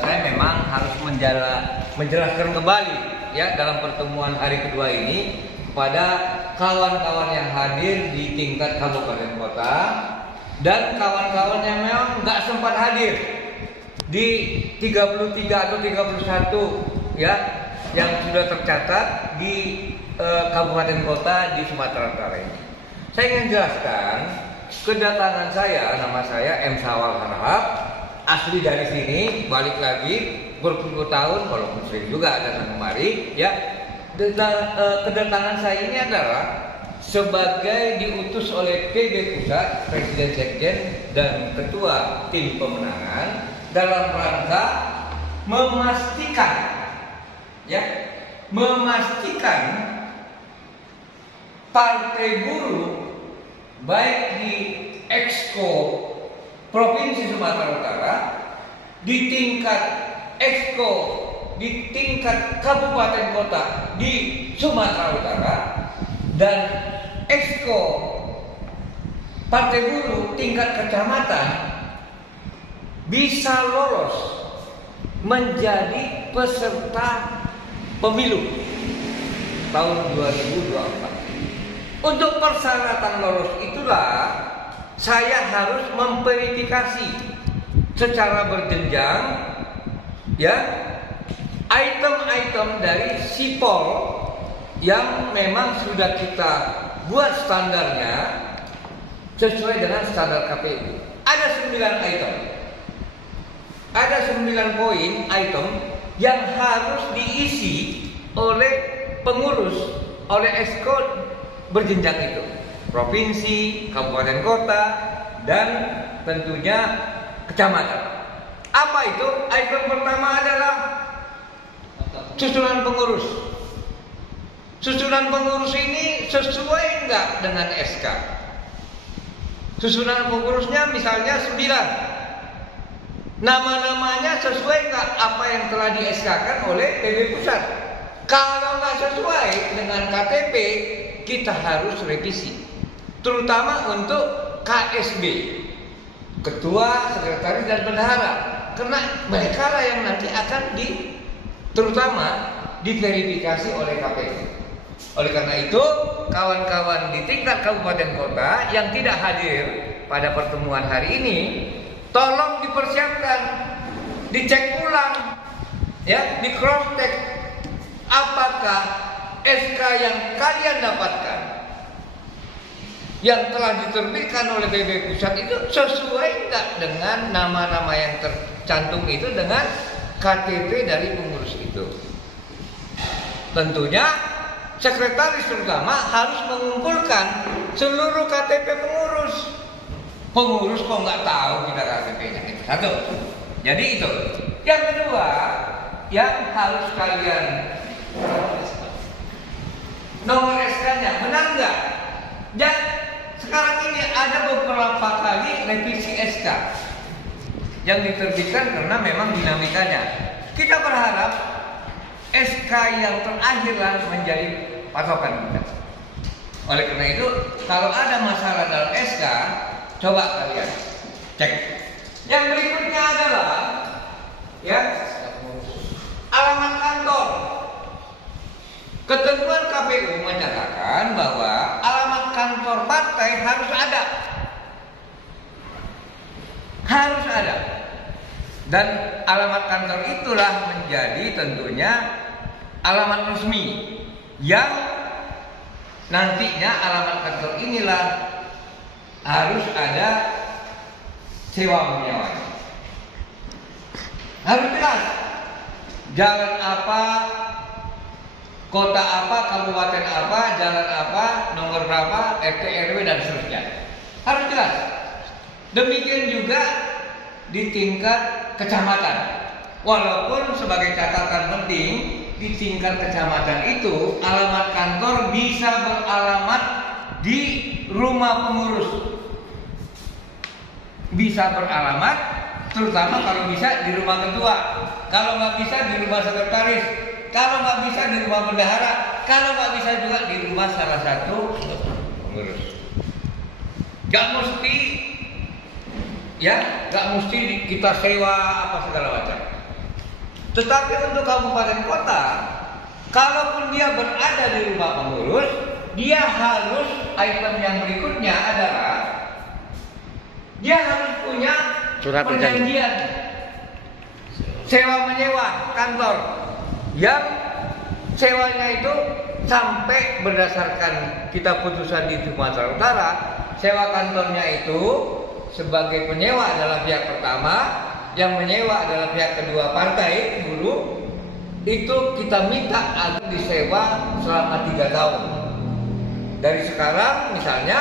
saya memang harus menjelaskan kembali ya dalam pertemuan hari kedua ini kepada kawan-kawan yang hadir di tingkat kabupaten kota dan kawan-kawan yang memang nggak sempat hadir di 33 atau 31 ya yang sudah tercatat di kabupaten kota di Sumatera Utara ini. Saya ingin jelaskan kedatangan saya, nama saya M. Sawal Harahap, asli dari sini, balik lagi berpuluh tahun, walaupun sering juga datang kemari ya. Kedatangan saya ini adalah sebagai diutus oleh PB Pusat, Presiden Sekjen dan Ketua Tim Pemenangan dalam rangka memastikan partai buruh baik di Exco Provinsi Sumatera Utara, di tingkat Exco di tingkat kabupaten kota di Sumatera Utara, dan Exco partai buruh tingkat kecamatan bisa lolos menjadi peserta pemilu tahun 2024. Untuk persyaratan lolos itulah saya harus memverifikasi secara berjenjang ya item-item dari sipol yang memang sudah kita buat standarnya sesuai dengan standar KPU. Ada 9 item. Ada 9 poin item yang harus diisi oleh pengurus, oleh Exco berjenjang itu, provinsi, kabupaten kota, dan tentunya kecamatan. Apa itu? Item pertama adalah susunan pengurus. Susunan pengurus ini sesuai enggak dengan SK? Susunan pengurusnya misalnya 9. Nama-namanya sesuai enggak apa yang telah di SK-kan oleh PB Pusat? Kalau enggak sesuai dengan KTP, kita harus revisi, terutama untuk KSB, ketua, sekretaris, dan bendahara, karena mereka lah yang nanti akan terutama diverifikasi oleh KPU. Oleh karena itu, kawan-kawan di tingkat kabupaten kota yang tidak hadir pada pertemuan hari ini, tolong dipersiapkan, dicek ulang, ya, di cross check apakah SK yang kalian dapatkan yang telah diterbitkan oleh PB Pusat itu sesuai enggak dengan nama-nama yang tercantum itu dengan KTP dari pengurus itu. Tentunya sekretaris terutama harus mengumpulkan seluruh KTP pengurus. Pengurus kok nggak tahu kita KTP-nya, itu satu. Jadi itu. Yang kedua yang harus kalian nomor SK-nya benar nggak? Dan sekarang ini ada beberapa kali revisi SK yang diterbitkan karena memang dinamikanya. Kita berharap SK yang terakhirlah menjadi patokan kita. Oleh karena itu, kalau ada masalah dalam SK, coba kalian cek. Yang berikutnya adalah ya alamat kantor. Ketentuan KPU menyatakan bahwa alamat kantor partai harus ada. Harus ada. Dan alamat kantor itulah menjadi tentunya alamat resmi yang nantinya alamat kantor inilah harus ada sewa menyewa. Harus jelas. Jalan apa, kota apa, kabupaten apa, jalan apa, nomor berapa, RT RW dan seterusnya. Harus jelas. Demikian juga di tingkat kecamatan. Walaupun sebagai catatan penting, di tingkat kecamatan itu alamat kantor bisa beralamat di rumah pengurus. Bisa beralamat, terutama kalau bisa di rumah ketua. Kalau nggak bisa di rumah sekretaris. Kalau nggak bisa di rumah bendahara, kalau nggak bisa juga di rumah salah satu pengurus. Gak mesti, ya, gak mesti kita sewa apa segala macam. Tetapi untuk kabupaten kota, kalaupun dia berada di rumah pengurus, dia harus, item yang berikutnya adalah dia harus punya surat perjanjian sewa menyewa kantor, yang sewanya itu sampai berdasarkan kita putusan di Sumatera Utara, sewa kantornya itu sebagai penyewa adalah pihak pertama, yang menyewa adalah pihak kedua partai buruh. Itu kita minta agar disewa selama 3 tahun. Dari sekarang misalnya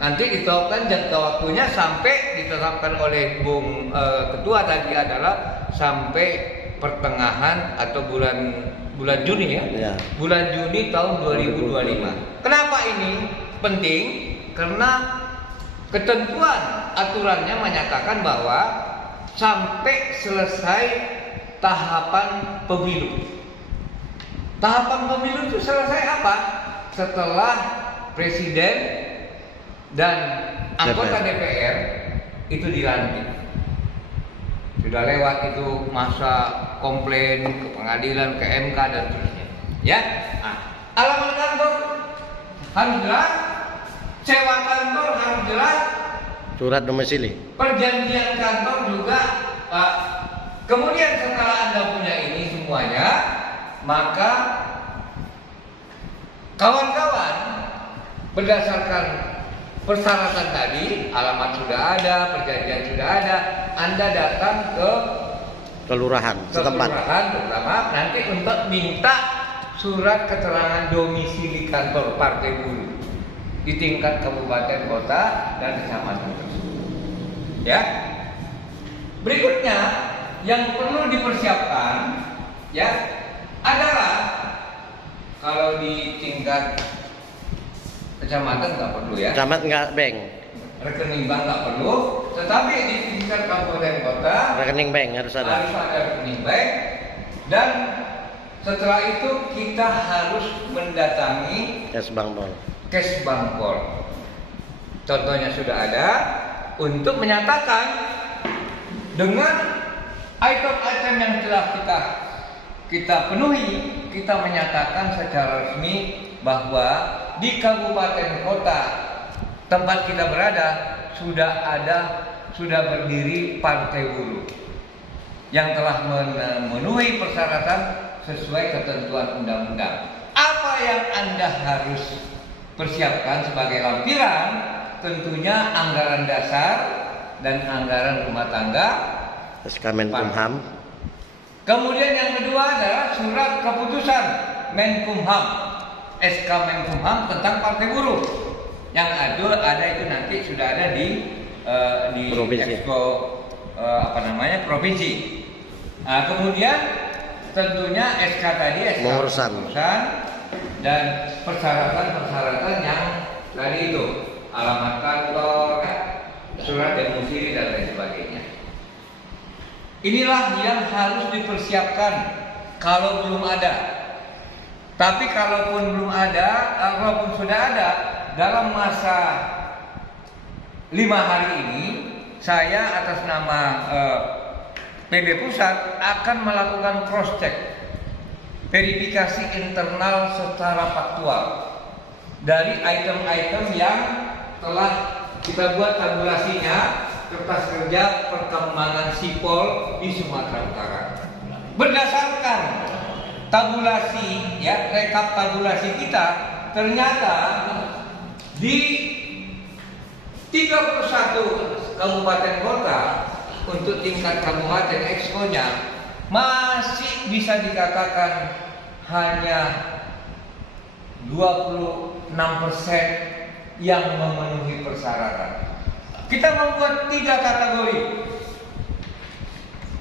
nanti ditetapkan jangka waktunya sampai ditetapkan oleh Bung Ketua tadi adalah sampai pertengahan atau bulan Juni ya. Bulan Juni tahun 2025. Kenapa ini penting? Karena ketentuan aturannya menyatakan bahwa sampai selesai tahapan pemilu. Tahapan pemilu itu selesai apa? Setelah presiden dan anggota DPR itu dilantik. Sudah lewat itu masa komplain ke pengadilan, ke MK dan seterusnya. Ya, alamat kantor harus jelas, sewa kantor harus jelas, surat domisili, perjanjian kantor juga. Kemudian setelah Anda punya ini semuanya, maka kawan-kawan berdasarkan persyaratan tadi, alamat sudah ada, perjanjian sudah ada, Anda datang ke kelurahan setempat. Kelurahan terutama nanti untuk minta surat keterangan domisili kantor partai buruh di tingkat kabupaten, kota, dan kecamatan tersebut. Ya. Berikutnya yang perlu dipersiapkan ya adalah kalau di tingkat kecamatan nggak perlu ya. Camat nggak bank. Rekening bank nggak perlu, tetapi di tingkat kabupaten kota rekening bank harus ada. Harus ada rekening bank, dan setelah itu kita harus mendatangi Kes Bangpol. Contohnya sudah ada untuk menyatakan dengan item-item yang telah kita penuhi, kita menyatakan secara resmi bahwa di kabupaten kota tempat kita berada sudah berdiri partai buruh yang telah memenuhi persyaratan sesuai ketentuan undang-undang. Apa yang Anda harus persiapkan sebagai lampiran? Tentunya anggaran dasar dan anggaran rumah tangga, SK Menkumham. Kemudian yang kedua adalah surat keputusan Menkumham, SK Menkumham tentang partai buruh. Yang ada itu nanti sudah ada di provinsi. Expo provinsi. Nah, kemudian tentunya SK tadi, SK keputusan dan persyaratan yang tadi itu, alamat kantor, surat domisili dan lain sebagainya. Inilah yang harus dipersiapkan kalau belum ada. Tapi kalaupun belum ada, kalaupun sudah ada, dalam masa 5 hari ini, saya atas nama PB Pusat akan melakukan cross check, verifikasi internal secara faktual dari item-item yang telah kita buat tabulasinya, kertas kerja perkembangan sipol di Sumatera Utara. Berdasarkan tabulasi ya, rekap tabulasi kita, ternyata di 31 kabupaten kota untuk tingkat kabupaten exco-nya masih bisa dikatakan hanya 26% yang memenuhi persyaratan. Kita membuat 3 kategori.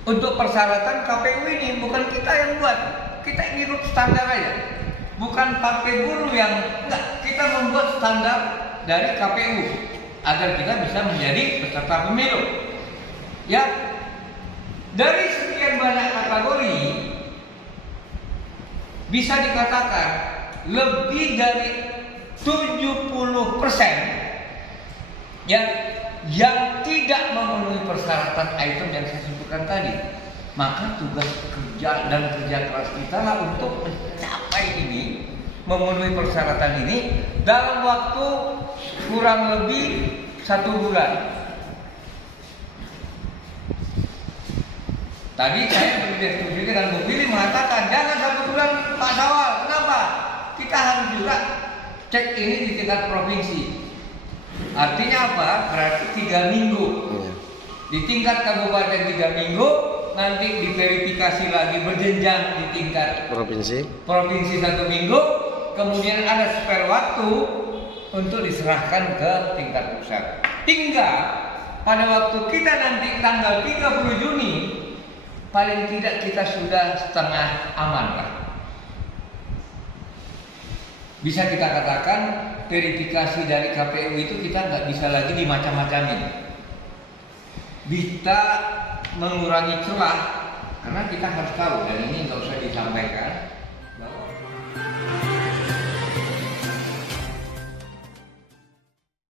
Untuk persyaratan KPU ini bukan kita yang buat, kita ini urut standar aja. Bukan partai buruh yang enggak, kita membuat standar dari KPU agar kita bisa menjadi peserta pemilu. Ya, dari sekian banyak kategori bisa dikatakan lebih dari 70% yang tidak memenuhi persyaratan item yang saya sebutkan tadi. Maka tugas kerja dan kerja keras kita lah untuk mencapai ini, memenuhi persyaratan ini dalam waktu kurang lebih 1 bulan. Tadi saya berdiskusi dengan Bu Billy mengatakan jangan 1 bulan Pak Sawal. Kenapa? Kita harus juga cek ini di tingkat provinsi. Artinya apa? Berarti 3 minggu. Di tingkat kabupaten 3 minggu, nanti diverifikasi lagi berjenjang di tingkat provinsi 1 minggu, kemudian ada spare waktu untuk diserahkan ke tingkat pusat. Hingga pada waktu kita nanti tanggal 30 Juni, paling tidak kita sudah setengah aman lah. Bisa kita katakan verifikasi dari KPU itu kita nggak bisa lagi dimacam-macamin. Bisa mengurangi celah karena kita harus tahu, dan ini nggak usah disampaikan.